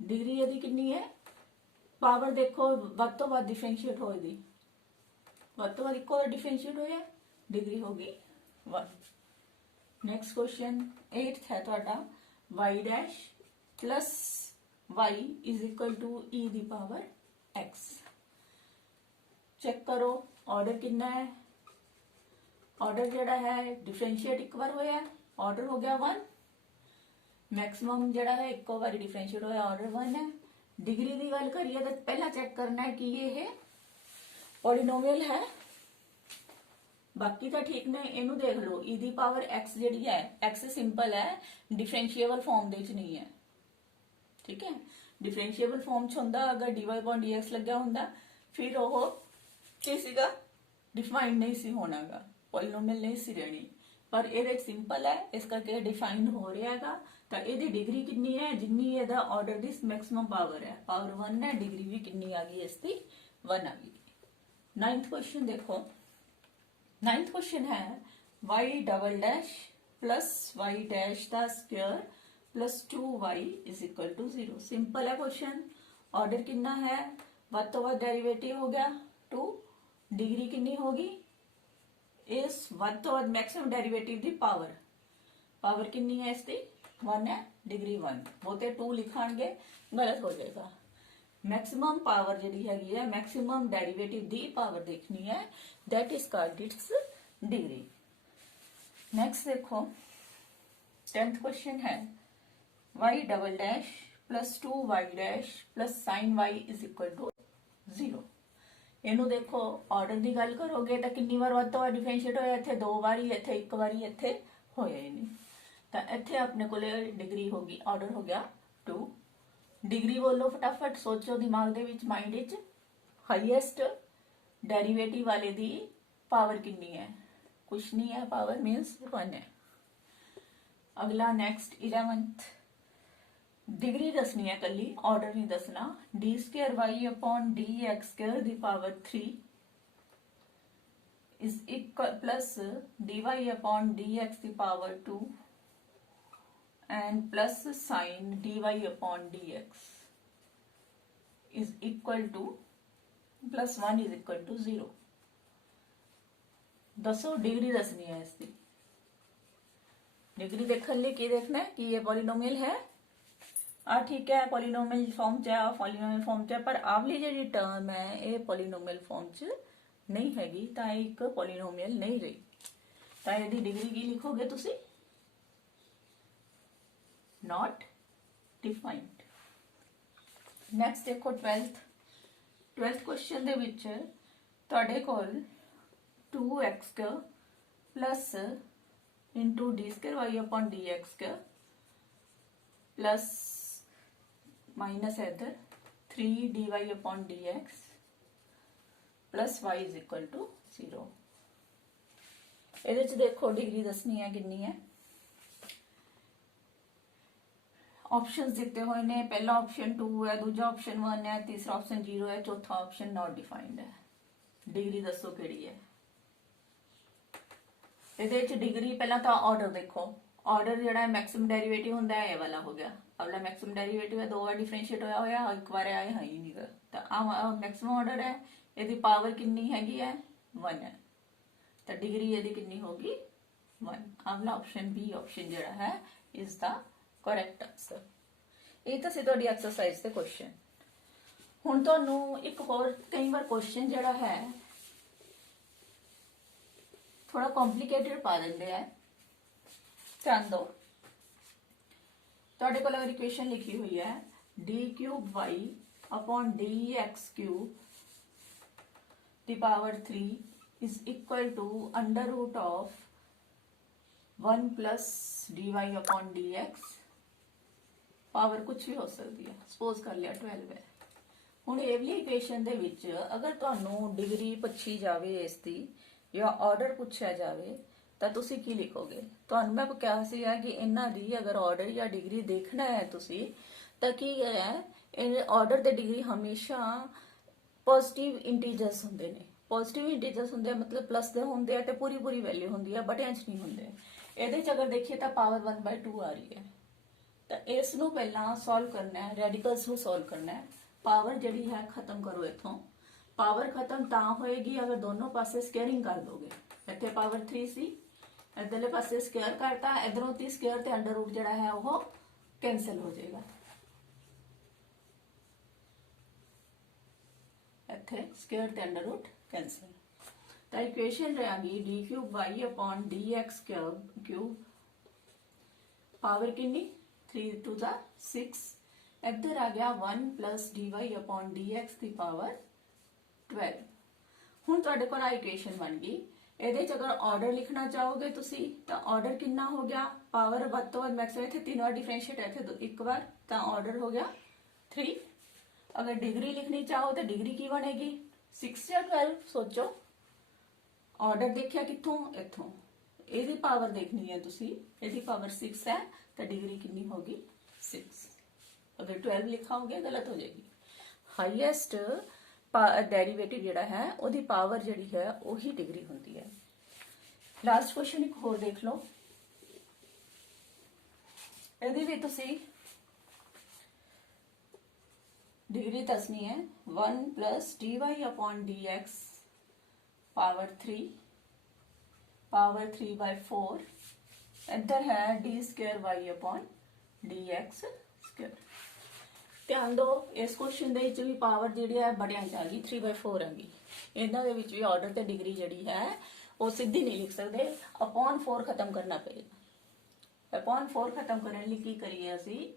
डिग्री यदि कितनी है, पावर देखो ਵੱਧ ਤੋਂ ਵੱਧ डिफरेंशिएट होए दी, ਵੱਧ ਤੋਂ ਵੱਧ ਇੱਕੋ ਵਾਰ डिफरेंशिएट होया, डिग्री होगी 1। नेक्स्ट क्वेश्चन 8th है ਤੁਹਾਡਾ, y dash plus y is equal to e the power x। Check करो ऑर्डर कितना है, ऑर्डर जड़ा है डिफरेंशिएट एक बार होया, ऑर्डर हो गया 1। मैक्सिमम जड़ा है एक बार डिफरेंशिएट होया, ऑर्डर 1 है। डिग्री की गल करिए तो पहला चेक करना है कि ये पॉलिनोमियल है, बाकी तो ठीक ने। इनू देख लो, ई दी पावर x जी है, x सिंपल है, डिफरेंशिएबल फॉर्म दे नहीं है, ठीक है। डिफरेंशिएबल फॉर्म च होंदा अगर dy/dx लग्या होंदा, फिर वो की सीगा डिफाइंड नहीं सी होनागा, पॉलिनोमियल नहीं सी रहनी, पर ये सिंपल है, इस करके डिफाइंड हो रहा है। तो ये डिग्री कितनी है, जिन्नी ये ऑर्डर दी मैक्सिमम पावर है, पावर 1 है, डिग्री भी कितनी आ गई इसकी 1 आ गई। 9th क्वेश्चन देखो, 9th क्वेश्चन है y double dash plus y dash का square plus 2y is equal to 0। Simple है क्वेश्चन। ऑर्डर कितना है, ਵੱਧ ਤੋਂ ਵੱਧ डेरिवेटिव हो गया 2, डिग्री कितनी होगी, इस ਵੱਧ ਤੋਂ ਵੱਧ maximum derivative the power, power कितनी है इसकी 1 है, डिग्री 1। बहुते 2 लिखांगे गलत हो जाएगा। मैक्सिमम पावर जी है, मैक्सिमम डेरिवेटिव दी पावर देखनी है, that is called its degree. Next देखो 10th क्वेश्चन है, y double dash plus 2y dash plus sine y is equal to 0। इनू देखो ऑर्डर की गल करोगे तो कितनी बार ਵੱਧ ਤੋਂ ਵੱਧ डिफरेंशिएट होया, इत्थे 2 बारी, इत्थे 1 बारी, इत्थे होया ही नहीं। तो इत्थे अपने को डिग्री होगी, ऑर्डर हो गया 2। डिग्री बोलो फटाफट, सोचो दिमाग दे विच, माइंड विच, हाईएस्ट डेरिवेटिव वाले दी पावर कितनी है, कुछ नहीं है, पावर मीन्स 1 है। अगला नेक्स्ट 11th, डिग्री दसनी है कली, ऑर्डर नहीं दसना। D square y upon d x square दी power 3 is equal plus d y upon d x दी power 2 and plus sin dy upon dx is equal to plus 1 is equal to 0। दसो degree दसनी है इसकी। Degree देखने लिए की देखना है कि ये पॉलिनोमियल है, ठीक है, पॉलिनोमियल फॉर्म च, पॉलिनोमियल फॉर्म च, पर आवली जी टर्म है ये पॉलिनोमियल फॉर्म च नहीं हैगी, तो एक पॉलिनोमियल नहीं रही। तो यदि डिग्री की लिखोगे तुसी not defined। नेक्स्ट देखो 12th क्वेश्चन दे विच तुहाडे कोल 2x plus into d square y upon d x plus minus इधर 3 d y upon d x plus y is equal to 0। ये देखो डिग्री दसनी है कितनी है। ऑप्शंस दिते हुए ने, पहला ऑप्शन 2 है, दूजा ऑप्शन 1 है, तीसरा ऑप्शन 0 है, चौथा ऑप्शन नॉट डिफाइंड है। डिग्री दसो केड़ी है। ਇਹਦੇ ਚ डिग्री पहला तो ऑर्डर देखो, ऑर्डर ਜਿਹੜਾ मैक्सिमम डेरिवेटिव ਹੁੰਦਾ है, ये वाला हो गया। अगला मैक्सिमम डेरिवेटिव है, 2 बार डिफरेंशिएट होया होया, एक बार आया है ही नहीं गा। तो आ मैक्सिमम ऑर्डर है, ਇਹਦੀ पावर कितनी हैगी है 1 है, तो डिग्री ਇਹਦੀ कितनी होगी 1। अगला ऑप्शन बी ऑप्शन ਜਿਹੜਾ है इज द करेक्ट आंसर। ये तो सी तुहाडी एक्सरसाइज के क्वेश्चन। हुण तुहानूं एक होर कई बार क्वेश्चन जिहड़ा है थोड़ा कॉम्प्लीकेटेड पा देंगे है। ध्यान दो, ਤੁਹਾਡੇ ਕੋਲ ਅਗਰ ਇਕੁਏਸ਼ਨ ਲਿਖੀ ਹੋਈ ਹੈ d³ y upon dx³ the power 3 is equal to under root of 1 plus dy upon dx, power ਕੁਝ ਵੀ ਹੋ ਸਕਦੀ ਹੈ, ਸਪੋਜ਼ ਕਰ ਲਿਆ 12 ਹੈ। ਹੁਣ ਇਹ ਵਾਲੀ ਇਕੁਏਸ਼ਨ ਦੇ ਵਿੱਚ ਅਗਰ ਤੁਹਾਨੂੰ ਡਿਗਰੀ ਪੁੱਛੀ ਜਾਵੇ ਇਸ ਦੀ ਜਾਂ ਆਰਡਰ ਪੁੱਛਿਆ ਜਾਵੇ ਤਾਂ ਤੁਸੀਂ ਕੀ ਲਿਖੋਗੇ? ਤੁਹਾਨੂੰ ਮੈਂ ਕਿਹਾ ਸੀਗਾ ਕਿ ਇਹਨਾਂ ਦੀ ਅਗਰ ਆਰਡਰ ਜਾਂ ਡਿਗਰੀ ਦੇਖਣਾ ਹੈ ਤੁਸੀਂ ਤਾਂ ਕੀ ਹੈ, ਇਹ ਆਰਡਰ ਤੇ ਡਿਗਰੀ ਹਮੇਸ਼ਾ ਪੋਜ਼ਿਟਿਵ ਇੰਟੀਜਰਸ ਹੁੰਦੇ ਨੇ। ਪੋਜ਼ਿਟਿਵ ਇੰਟੀਜਰਸ ਹੁੰਦੇ ਮਤਲਬ ਪਲੱਸ ਦੇ ਹੁੰਦੇ ਆ ਤੇ ਪੂਰੀ ਪੂਰੀ ਵੈਲਿਊ ਹੁੰਦੀ ਆ, ਬਟਿਆਂ 'ਚ ਨਹੀਂ ਹੁੰਦੇ। ਇਹਦੇ 'ਚ ਅਗਰ ਦੇਖੀਏ ਤਾਂ ਪਾਵਰ 1/2 ਆ ਰਹੀ ਹੈ, ਤਾਂ ਇਸ ਨੂੰ ਪਹਿਲਾਂ ਸੋਲਵ ਕਰਨਾ ਹੈ, ਰੈਡੀਕਲਸ ਨੂੰ ਸੋਲਵ ਕਰਨਾ ਹੈ। ਪਾਵਰ ਜਿਹੜੀ ਹੈ ਖਤਮ ਕਰੋ ਇੱਥੋਂ। ਪਾਵਰ ਖਤਮ ਤਾਂ ਹੋਏਗੀ ਅਗਰ ਦੋਨੋਂ ਪਾਸੇ ਸਕੁਅਰਿੰਗ ਕਰ ਦੋਗੇ। ਇੱਥੇ ਪਾਵਰ 3 ਸੀ, ਇਧਰਲੇ ਪਾਸੇ ਸਕੁਅਰ ਕਰਤਾ, ਇਧਰੋਂ 30 ਸਕੁਅਰ ਤੇ ਅੰਡਰ ਰੂਟ ਜਿਹੜਾ ਹੈ ਉਹ ਕੈਨਸਲ ਹੋ ਜਾਏਗਾ। ਇੱਥੇ ਸਕੁਅਰ ਤੇ ਅੰਡਰ ਰੂਟ ਕੈਨਸਲ। ਤਾਂ ਇਕੁਏਸ਼ਨ ਰਹੇਗੀ d³ y upon dx³ power ਕਿੰਨੀ 3 to the 6। ਇੱਧਰ ਆ ਗਿਆ 1 plus dy upon dx ਦੀ ਪਾਵਰ 12। ਹੁਣ ਤੁਹਾਡੇ ਕੋਲ ਆ ਇਕੁਏਸ਼ਨ ਬਣ ਗਈ। ਇਹਦੇ ਚ ਅਗਰ ਆਰਡਰ ਲਿਖਣਾ ਚਾਹੋਗੇ ਤੁਸੀਂ ਤਾਂ ਆਰਡਰ ਕਿੰਨਾ ਹੋ ਗਿਆ? ਪਾਵਰ ਵੱਧ ਤੋਂ ਵੱਧ ਮੈਕਸਿਮਮ ਇੱਥੇ 3 ਵਾਰ ਡਿਫਰੈਂਸ਼ੀਏਟ ਹੈ, ਇੱਥੇ ਇੱਕ ਵਾਰ, ਤਾਂ ਆਰਡਰ ਹੋ ਗਿਆ 3। ਅਗਰ ਡਿਗਰੀ ਲਿਖਣੀ ਚਾਹੋ ਤਾਂ ਡਿਗਰੀ ਕੀ ਬਣੇਗੀ 6 ਜਾਂ 12? ਸੋਚੋ, ਆਰਡਰ ਦੇਖਿਆ ਕਿੱਥੋਂ? ਇੱਥੋਂ। ਇਹਦੀ ਪਾਵਰ ਦੇਖਣੀ ਹੈ ਤੁਸੀਂ, ਇਹਦੀ ਪਾਵਰ 6 ਹੈ ਤਾਂ ਡਿਗਰੀ ਕਿੰਨੀ ਹੋਗੀ 6। ਅਗਰ 12 ਲਿਖਾਓਗੇ ਗਲਤ ਹੋ ਜਾਏਗੀ। ਹਾਈਐਸਟ ਡੈਰੀਵੇਟਿਵ ਜਿਹੜਾ ਹੈ ਉਹਦੀ ਪਾਵਰ ਜਿਹੜੀ ਹੈ ਉਹੀ ਡਿਗਰੀ ਹੁੰਦੀ ਹੈ। ਲਾਸਟ ਕੁਐਸਚਨ ਇੱਕ ਹੋਰ ਦੇਖ ਲਓ। ਇਹਦੀ ਵੀ ਤੁਸੀਂ डिग्री दसनी है 1 plus dy upon dx power 3 by 4 इधर है d square y upon dx square। ध्यान दो इस क्वेश्चन ਦੇ ਵਿੱਚ ਵੀ ਪਾਵਰ ਜਿਹੜੀ ਹੈ ਬੜਿਆਂ ਚ ਆ ਗਈ 3 by 4 ਆ ਗਈ। ਇਹਨਾਂ ਦੇ ਵਿੱਚ ਵੀ ਆਰਡਰ ਤੇ ਡਿਗਰੀ ਜਿਹੜੀ ਹੈ ਉਹ ਸਿੱਧੀ ਨਹੀਂ ਲਿਖ ਸਕਦੇ, upon 4 ਖਤਮ ਕਰਨਾ ਪਏਗਾ। upon 4 ਖਤਮ ਕਰਨ ਲਈ ਕੀ ਕਰੀਏ ਅਸੀਂ,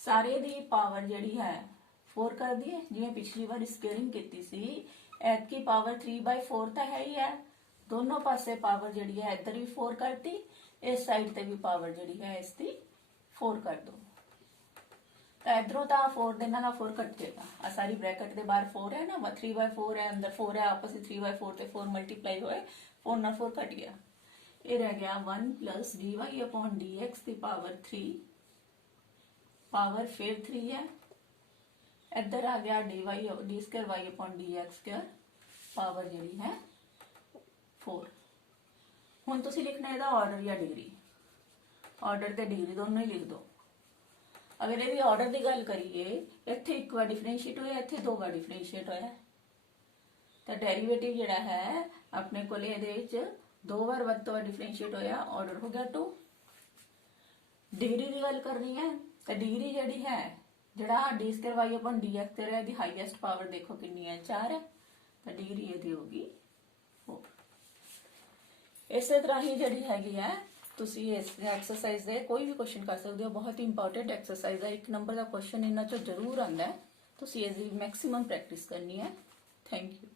ਸਾਰੇ ਦੀ ਪਾਵਰ ਜਿਹੜੀ ਹੈ 4 कर दिए, जिवें पिछली बार स्केयरिंग की सी। एतकी पावर 3/4 तो है ही है, दोनों पासे पावर जी है इधर भी 4 करती, इस साइड ते भी पावर जी है इसकी 4 कर दो। इधरों तो 4 दे नाल 4 कट जाएगा, आ सारी ब्रैकेट के बाहर 4 है ना, 3/4 है, अंदर 4 है, आपस में 3/4 ते 4 मल्टीप्लाई होए, 4 नाल 4 कट गया। ये रह गया 1 plus dy upon dx की पावर 3, पावर फिर 3 है, इधर आ गया d square y upon dx square power जी है 4। हुण तुसीं लिखना है ऑर्डर या डिग्री, ऑर्डर ते डिग्री दोनों ही लिख दो। अगर ये ऑर्डर की गल करिए, इत्थे एक बार डिफरेंशिएट होया, इत्थे 2 बार डिफरेंशिएट होया, तो डेरीवेटिव जिहड़ा है अपने कोल इहदे विच 2 बार वध तो वध डिफरेंशिएट होया, ऑर्डर हो गया 2। डिग्री की गल करनी है तो डिग्री जिहड़ी है जड़ा डी स्क्वायर वाई अपन डी एक्स स्क्वायर है, हाईएस्ट पावर देखो कितनी है 4 है, तो डिग्री ये होगी 4। इस तरह ही जी हैगी है तुसी इस एक्सरसाइज दे कोई भी क्वेश्चन कर सकते हो, बहुत ही इंपॉर्टेंट एक्सरसाइज है, 1 नंबर का क्वेश्चन इन्हां चों जरूर आंदा है, तुसी इसदी मैक्सिमम प्रैक्टिस करनी है। Thank you.